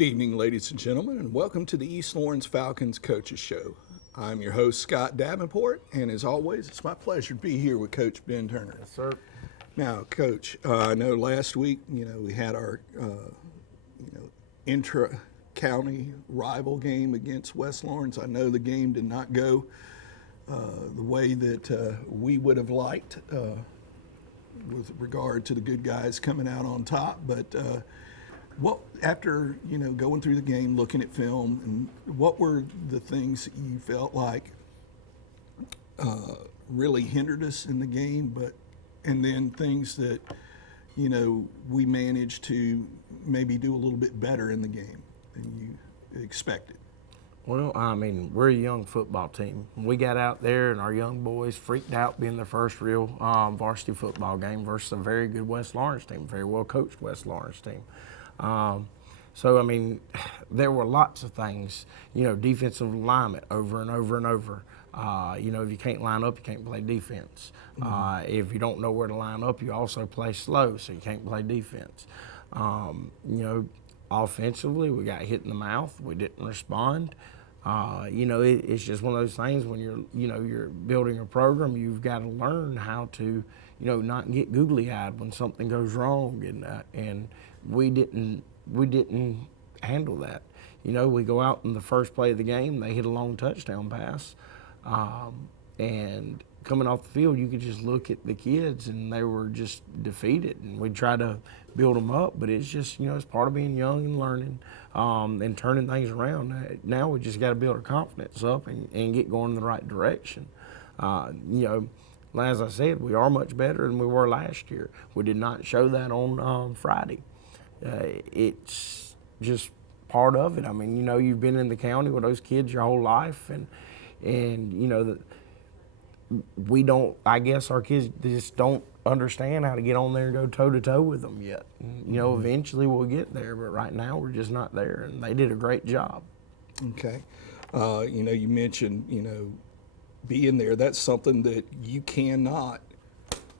Good evening, ladies and gentlemen, and welcome to the East Lawrence Falcons Coaches Show. I'm your host, Scott Davenport, and as always, it's my pleasure to be here with Coach Ben Turner. Yes, sir. Now, Coach, I know last week, we had our, intra-county rival game against West Lawrence. I know the game did not go the way that we would have liked with regard to the good guys coming out on top, but after going through the game, looking at film, and what were the things that you felt like really hindered us in the game, and then things that we managed to maybe do a little bit better in the game than you expected? Well, I mean, we're a young football team. We got out there, and our young boys freaked out being their first real varsity football game versus a very good West Lawrence team, very well coached West Lawrence team. So, I mean, there were lots of things, defensive alignment over and over and over. If you can't line up, you can't play defense. If you don't know where to line up, you also play slow, so you can't play defense. Offensively, we got hit in the mouth. We didn't respond. It's just one of those things when you're building a program, you've got to learn how to, not get googly-eyed when something goes wrong, and we didn't handle that. We go out in the first play of the game, they hit a long touchdown pass, and coming off the field, you could just look at the kids, and they were just defeated. And we try to build them up, but it's just, it's part of being young and learning and turning things around. Now we just got to build our confidence up and get going in the right direction. As I said, we are much better than we were last year. We did not show that on Friday. It's just part of it. I mean, you've been in the county with those kids your whole life, and we don't, I guess our kids just don't understand how to get on there and go toe-to-toe with them yet. Eventually we'll get there, but right now we're just not there, and they did a great job. Okay. You mentioned, being there. That's something that you cannot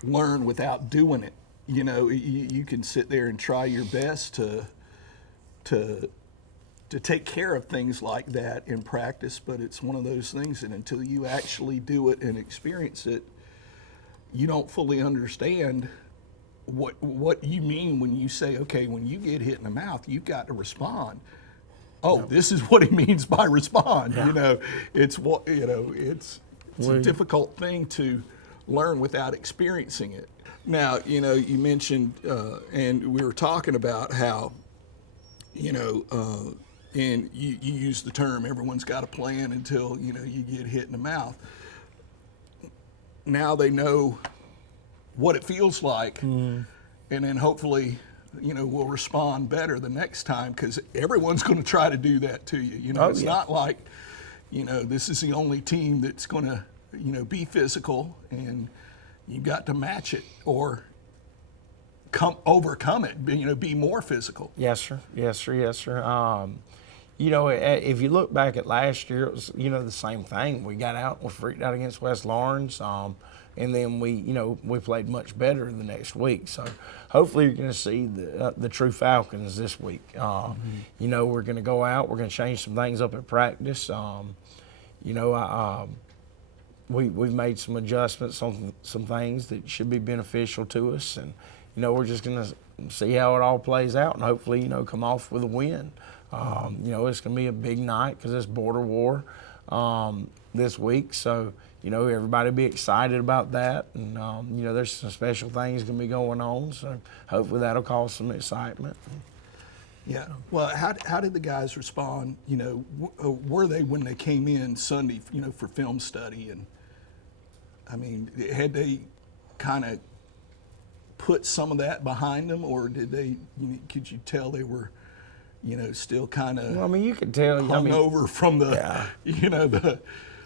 learn without doing it. You can sit there and try your best to take care of things like that in practice, but it's one of those things that until you actually do it and experience it, you don't fully understand what you mean when you say, okay, when you get hit in the mouth, you've got to respond. Oh, this is what he means by respond. Yeah. It's a difficult thing to learn without experiencing it. Now, you mentioned, and we were talking about how, and you use the term, everyone's got a plan until, you get hit in the mouth. Now they know what it feels like, and then hopefully, we'll respond better the next time, because everyone's going to try to do that to you. It's not like, this is the only team that's going to, be physical, and you've got to match it or overcome it, be more physical. Yes, sir. Yes, sir. Yes, sir. If you look back at last year, it was, the same thing. We got out, we freaked out against West Lawrence, and then we played much better the next week. So hopefully you're going to see the true Falcons this week. We're going to go out, we're going to change some things up at practice. We've made some adjustments on some things that should be beneficial to us, and we're just going to see how it all plays out, and hopefully come off with a win. It's going to be a big night because it's border war this week, so everybody be excited about that, and there's some special things going to be going on, so hopefully that'll cause some excitement. Yeah. Well, how did the guys respond? Were they when they came in Sunday, for film study? And I mean, had they kind of put some of that behind them, or did they? Could you tell they were, still kind of? Well, I mean, you could tell. Over from the,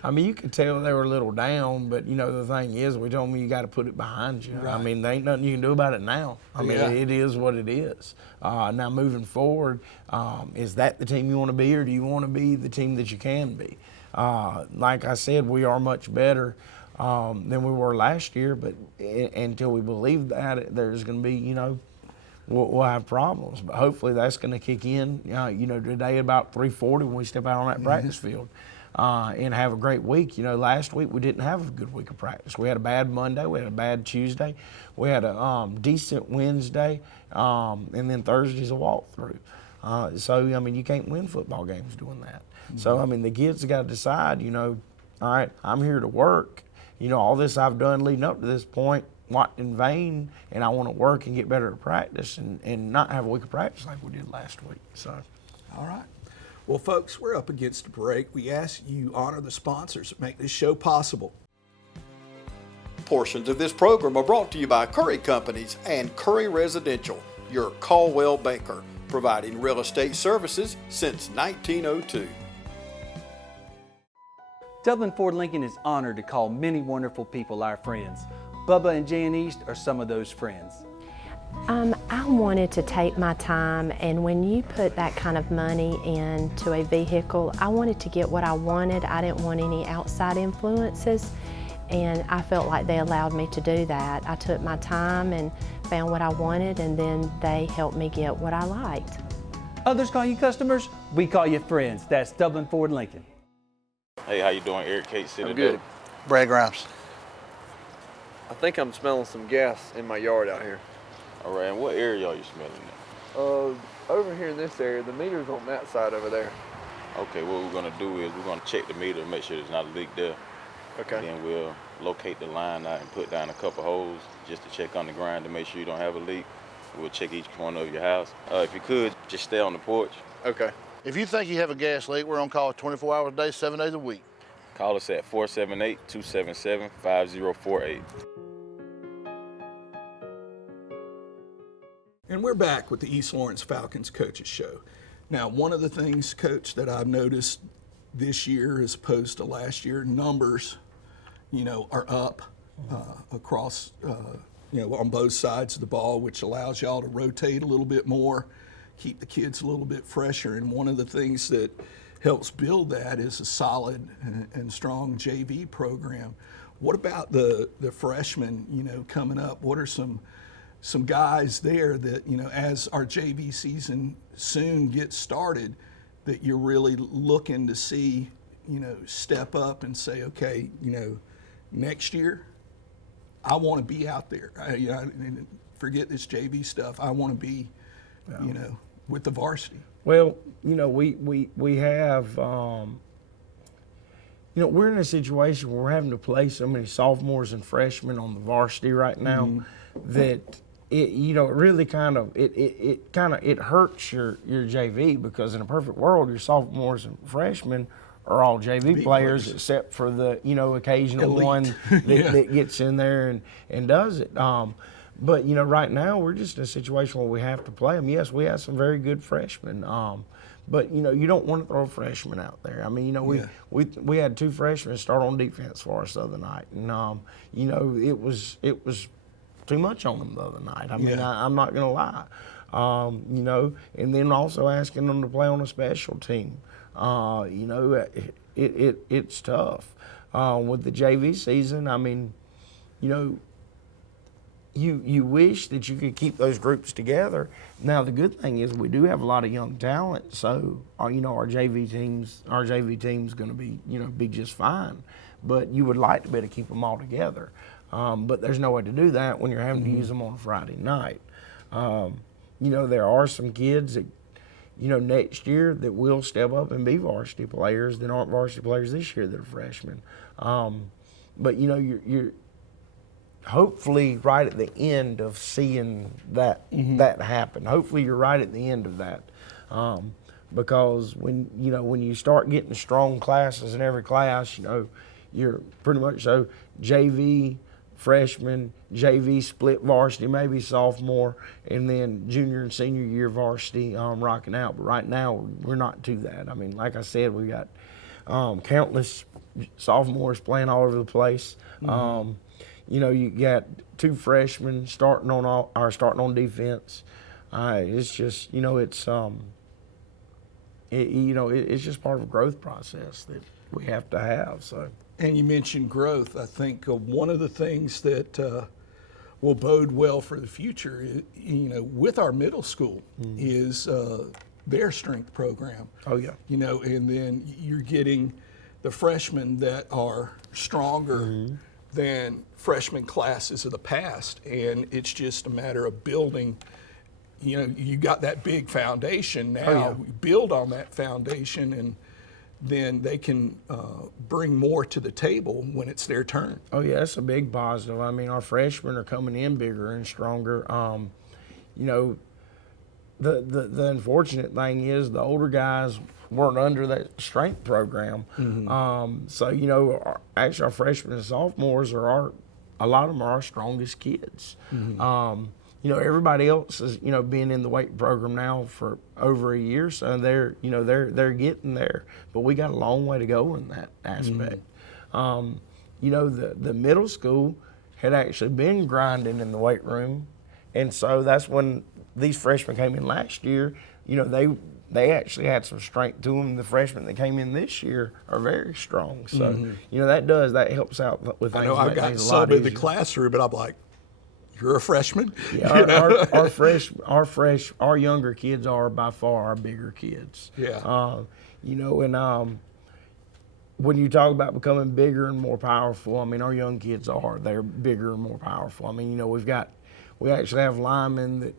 I mean, you could tell they were a little down, but the thing is, we told them you got to put it behind you. Right. I mean, there ain't nothing you can do about it now. I mean, it is what it is. Now, moving forward, is that the team you want to be, or do you want to be the team that you can be? Like I said, we are much better than we were last year, but until we believe that, there's going to be, we'll have problems. But hopefully that's going to kick in, today about 3:40 when we step out on that practice field. And have a great week. Last week we didn't have a good week of practice. We had a bad Monday, we had a bad Tuesday, we had a decent Wednesday, and then Thursday's a walkthrough. So you can't win football games doing that. Mm-hmm. So the kids have got to decide, all right, I'm here to work. All this I've done leading up to this point, not in vain, and I want to work and get better at practice and not have a week of practice like we did last week. So, all right. Well, folks, we're up against a break. We ask you honor the sponsors that make this show possible. Portions of this program are brought to you by Curry Companies and Curry Residential, your Caldwell banker, providing real estate services since 1902. Dublin Ford Lincoln is honored to call many wonderful people our friends. Bubba and Jan East are some of those friends. I wanted to take my time, and when you put that kind of money into a vehicle, I wanted to get what I wanted. I didn't want any outside influences, and I felt like they allowed me to do that. I took my time and found what I wanted, and then they helped me get what I liked. Others call you customers, we call you friends. That's Dublin Ford Lincoln. Hey, how you doing? Eric Kate City. I'm good. Brad Grimes. I think I'm smelling some gas in my yard out here. All right, and what area are you smelling at? Over here in this area, the meter's on that side over there. Okay, what we're gonna do is we're gonna check the meter and make sure there's not a leak there. Okay. Then we'll locate the line out and put down a couple holes just to check on the ground to make sure you don't have a leak. We'll check each corner of your house. If you could, just stay on the porch. Okay. If you think you have a gas leak, we're on call 24 hours a day, 7 days a week. Call us at 478-277-5048. And we're back with the East Lawrence Falcons Coaches Show. Now, one of the things, Coach, that I've noticed this year as opposed to last year, numbers, are up across, on both sides of the ball, which allows y'all to rotate a little bit more, keep the kids a little bit fresher. And one of the things that helps build that is a solid and strong JV program. What about the freshmen, coming up? What are some guys there that, as our JV season soon gets started, that you're really looking to see, step up and say, okay, next year, I want to be out there. Forget this JV stuff. I want to be, with the varsity. Well, we have, we're in a situation where we're having to play so many sophomores and freshmen on the varsity right now that it really kind of it hurts your JV, because in a perfect world, your sophomores and freshmen are all JV players except for the occasional elite one that gets in there and does it. But right now we're just in a situation where we have to play them. Yes, we have some very good freshmen, but you don't want to throw freshmen out there. I mean, we had 2 freshmen start on defense for us the other night, and it was too much on them the other night. I mean, I'm not gonna lie, and then also asking them to play on a special team. It's tough with the JV season. I mean, you wish that you could keep those groups together. Now the good thing is we do have a lot of young talent, so our JV team's going to be just fine. But you would like to be able to keep them all together. But there's no way to do that when you're having to use them on a Friday night. There are some kids that next year that will step up and be varsity players that aren't varsity players this year that are freshmen. But you're hopefully right at the end of seeing that happen. Hopefully you're right at the end of that, because when you start getting strong classes in every class, you're pretty much so JV, freshman, JV split varsity, maybe sophomore, and then junior and senior year varsity rocking out. But right now we're not to that. I mean, like I said, we got countless sophomores playing all over the place. You got 2 freshmen starting on defense. It's just it's just part of a growth process that we have to have. So. And you mentioned growth. I think one of the things that will bode well for the future, you know, with our middle school is their strength program. Oh, yeah. You know, and then you're getting the freshmen that are stronger than freshman classes of the past, and it's just a matter of building. You know, you got that big foundation now. Build on that foundation, and then they can bring more to the table when it's their turn. Oh yeah, that's a big positive. I mean, our freshmen are coming in bigger and stronger. You know, the unfortunate thing is the older guys weren't under that strength program. So you know, actually our freshmen and sophomores are a lot of them are our strongest kids. You know, everybody else is, you know, being in the weight program now for over a year, so they're getting there. But we got a long way to go in that aspect. You know, the middle school had actually been grinding in the weight room, and so that's when these freshmen came in last year. You know, they actually had some strength to them. The freshmen that came in this year are very strong. So you know, that helps out with things. I know I got some in the classroom, but I'm like, you're a freshman. Yeah, our younger kids are by far our bigger kids. Yeah. You know, and when you talk about becoming bigger and more powerful, I mean, our young kids they're bigger and more powerful. I mean, you know, we actually have linemen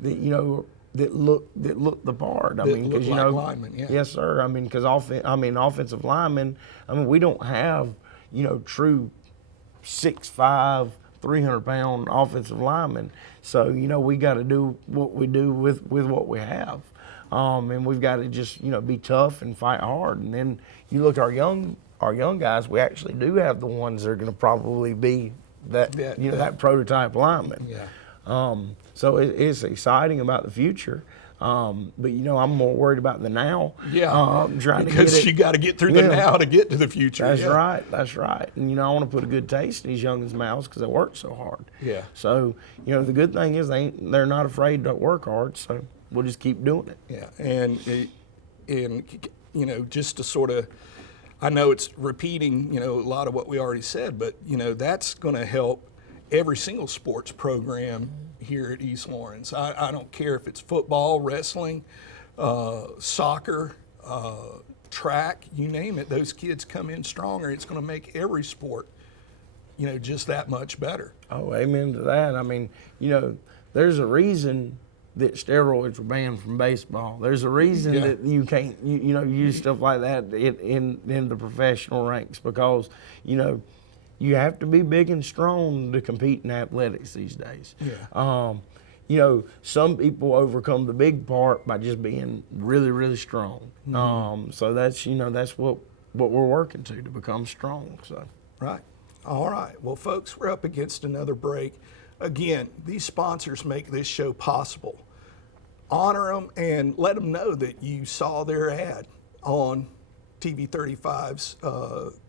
that you know that look the part. I mean, because you know, linemen, yeah. Yes, sir. I mean, because offensive linemen. I mean, we don't have, you know, true 6'5", 300-pound offensive linemen. So, you know, we got to do what we do with what we have. And we've got to just, you know, be tough and fight hard. And then you look at our young guys, we actually do have the ones that are going to probably be that prototype lineman. Yeah. So it's exciting about the future. But you know, I'm more worried about the now. Yeah. Because you got to get through the now to get to the future. That's right. That's right. And you know, I want to put a good taste in these youngins' mouths because they work so hard. Yeah. So you know, the good thing is they're not afraid to work hard. So we'll just keep doing it. Yeah. And you know, just to sort of, I know it's repeating, you know, a lot of what we already said, but you know, that's going to help every single sports program here at East Lawrence. I don't care if it's football, wrestling, soccer, track, you name it. Those kids come in stronger. It's going to make every sport, you know, just that much better. Oh, amen to that. I mean, you know, there's a reason that steroids were banned from baseball. There's a reason that you can't, you know, use stuff like that in the professional ranks because, you know, you have to be big and strong to compete in athletics these days. Yeah. You know, some people overcome the big part by just being really, really strong. So that's, you know, that's what we're working to become strong. So. Right. All right. Well, folks, we're up against another break. Again, these sponsors make this show possible. Honor them and let them know that you saw their ad on TV 35's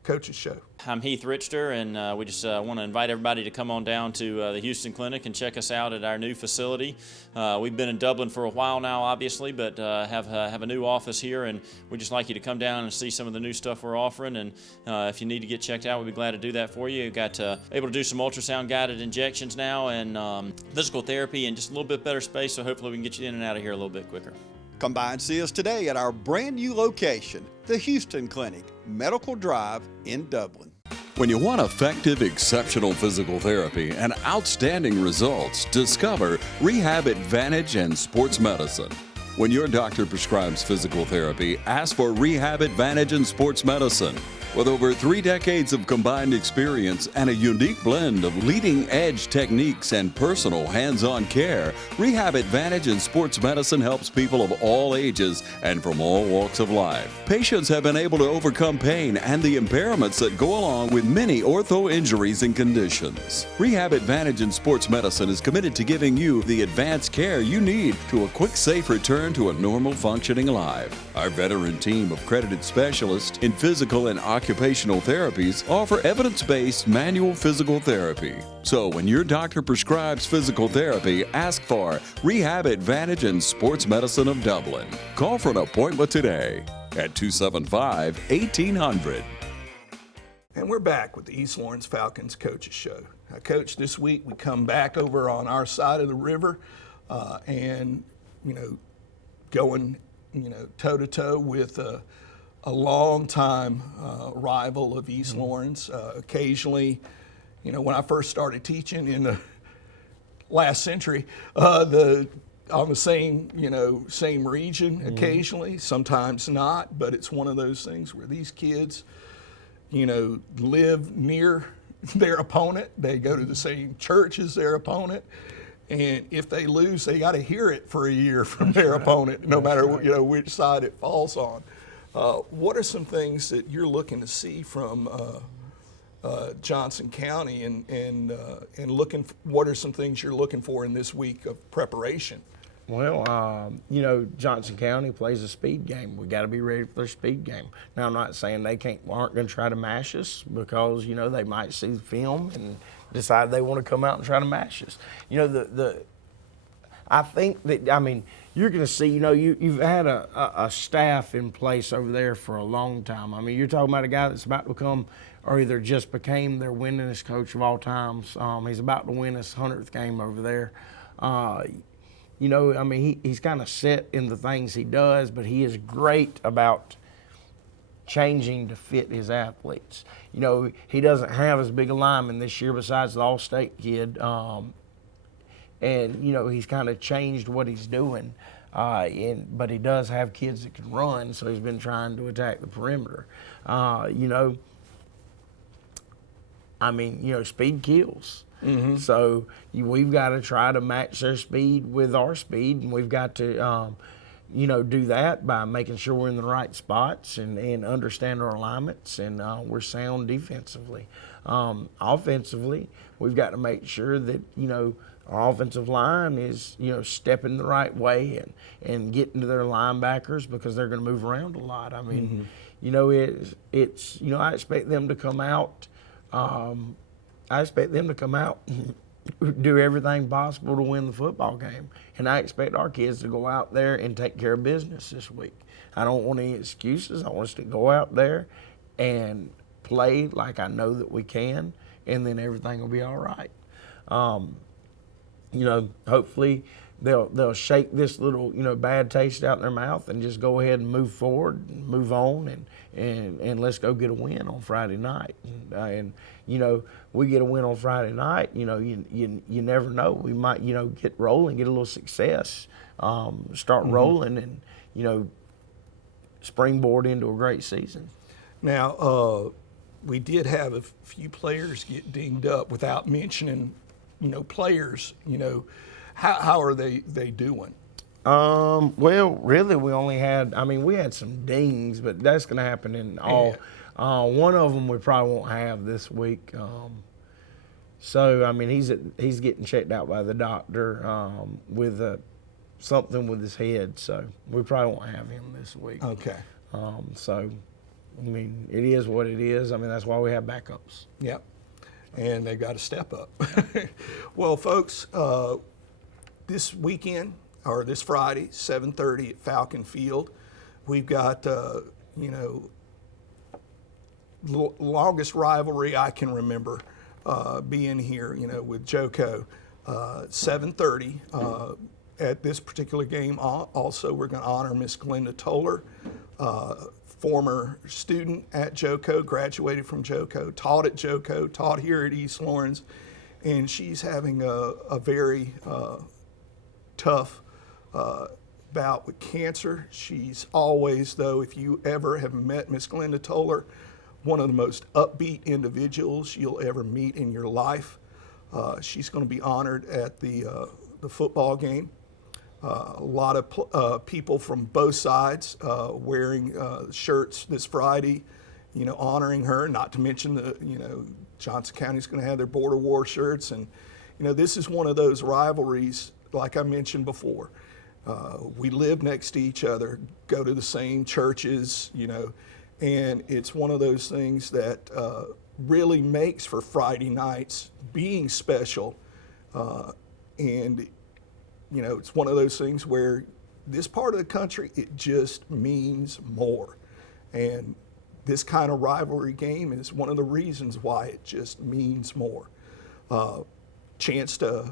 Coach's Show. I'm Heath Richter, and we just want to invite everybody to come on down to the Houston Clinic and check us out at our new facility. We've been in Dublin for a while now, obviously, but have a new office here, and we'd just like you to come down and see some of the new stuff we're offering. And if you need to get checked out, we'd be glad to do that for you. We've got able to do some ultrasound-guided injections now and physical therapy and just a little bit better space, so hopefully we can get you in and out of here a little bit quicker. Come by and see us today at our brand new location, the Houston Clinic, Medical Drive in Dublin. When you want effective, exceptional physical therapy and outstanding results, discover Rehab Advantage and Sports Medicine. When your doctor prescribes physical therapy, ask for Rehab Advantage and Sports Medicine. With over 3 decades of combined experience and a unique blend of leading-edge techniques and personal hands-on care, Rehab Advantage and Sports Medicine helps people of all ages and from all walks of life. Patients have been able to overcome pain and the impairments that go along with many ortho injuries and conditions. Rehab Advantage and Sports Medicine is committed to giving you the advanced care you need to a quick, safe return to a normal functioning life. Our veteran team of credited specialists in physical and occupational therapies offer evidence-based manual physical therapy. So when your doctor prescribes physical therapy, ask for Rehab Advantage and Sports Medicine of Dublin. Call for an appointment today at 275-1800. And we're back with the East Lawrence Falcons Coaches Show. Coach, this week we come back over on our side of the river and, going, toe to toe with a long-time rival of East Lawrence. Occasionally, when I first started teaching in the last century, on the same region occasionally, sometimes not, but it's one of those things where these kids, live near their opponent. They go to the same church as their opponent. And if they lose, they got to hear it for a year from their opponent, no matter which side it falls on. What are some things that you're looking to see from Johnson County, and what are some things you're looking for in this week of preparation? Well, Johnson County plays a speed game. We got to be ready for their speed game. Now, I'm not saying they aren't going to try to mash us, because they might see the film and decide they want to come out and try to mash us. I think that you're going to see. You've had a staff in place over there for a long time. You're talking about a guy that's about to become, or either just became, their winningest coach of all times. He's about to win his 100th game over there. He's kind of set in the things he does, but he is great about changing to fit his athletes. He doesn't have as big a lineman this year besides the All-State kid, and he's kind of changed what he's doing. But he does have kids that can run, so he's been trying to attack the perimeter. Speed kills. Mm-hmm. So we've got to try to match their speed with our speed, and we've got to, do that by making sure we're in the right spots and understand our alignments, and we're sound defensively. Offensively, we've got to make sure that, our offensive line is, stepping the right way and getting to their linebackers, because they're going to move around a lot. I expect them to come out. I expect them to come out and do everything possible to win the football game. And I expect our kids to go out there and take care of business this week. I don't want any excuses. I want us to go out there and play like I know that we can, and then everything will be all right. Hopefully they'll shake this little, bad taste out in their mouth and just go ahead and move forward and move on, and let's go get a win on Friday night. And we get a win on Friday night, you never know. We might, get rolling, get a little success, start rolling, and, springboard into a great season. Now, we did have a few players get dinged up without mentioning, players, how are they doing? Well, really, we only had, we had some dings, but that's going to happen in all. One of them we probably won't have this week. He's getting checked out by the doctor with something with his head, so we probably won't have him this week. Okay. It is what it is. That's why we have backups. Yep. And they've got to step up. Well, folks, this weekend, or this Friday, 7:30 at Falcon Field, we've got, longest rivalry I can remember being here, with JoCo. 7:30 at this particular game. Also, we're going to honor Miss Glenda Toller, former student at JoCo, graduated from JoCo, taught at JoCo, taught here at East Lawrence, and she's having a very tough bout with cancer. She's always, though, if you ever have met Miss Glenda Toller, one of the most upbeat individuals you'll ever meet in your life. She's going to be honored at the football game. A lot of people from both sides wearing shirts this Friday, honoring her, not to mention Johnson County's going to have their border war shirts. And, this is one of those rivalries, like I mentioned before. We live next to each other, go to the same churches, and it's one of those things that really makes for Friday nights being special. And it's one of those things where this part of the country, it just means more. And this kind of rivalry game is one of the reasons why it just means more. Chance to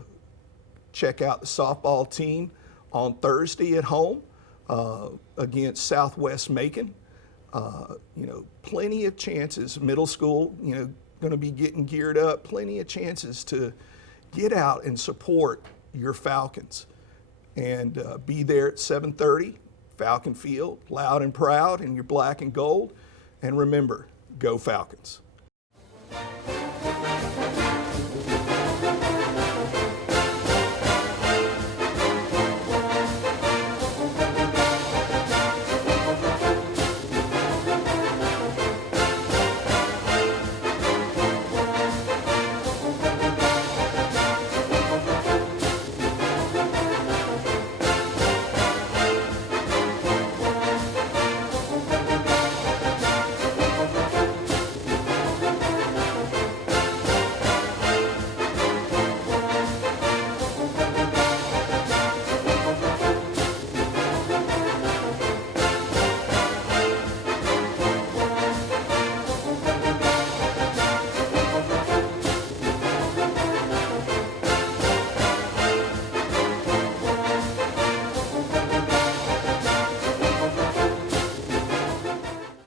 check out the softball team on Thursday at home against Southwest Macon. Plenty of chances. Middle school, going to be getting geared up. Plenty of chances to get out and support your Falcons. And be there at 7:30, Falcon Field, loud and proud in your black and gold. And remember, go Falcons.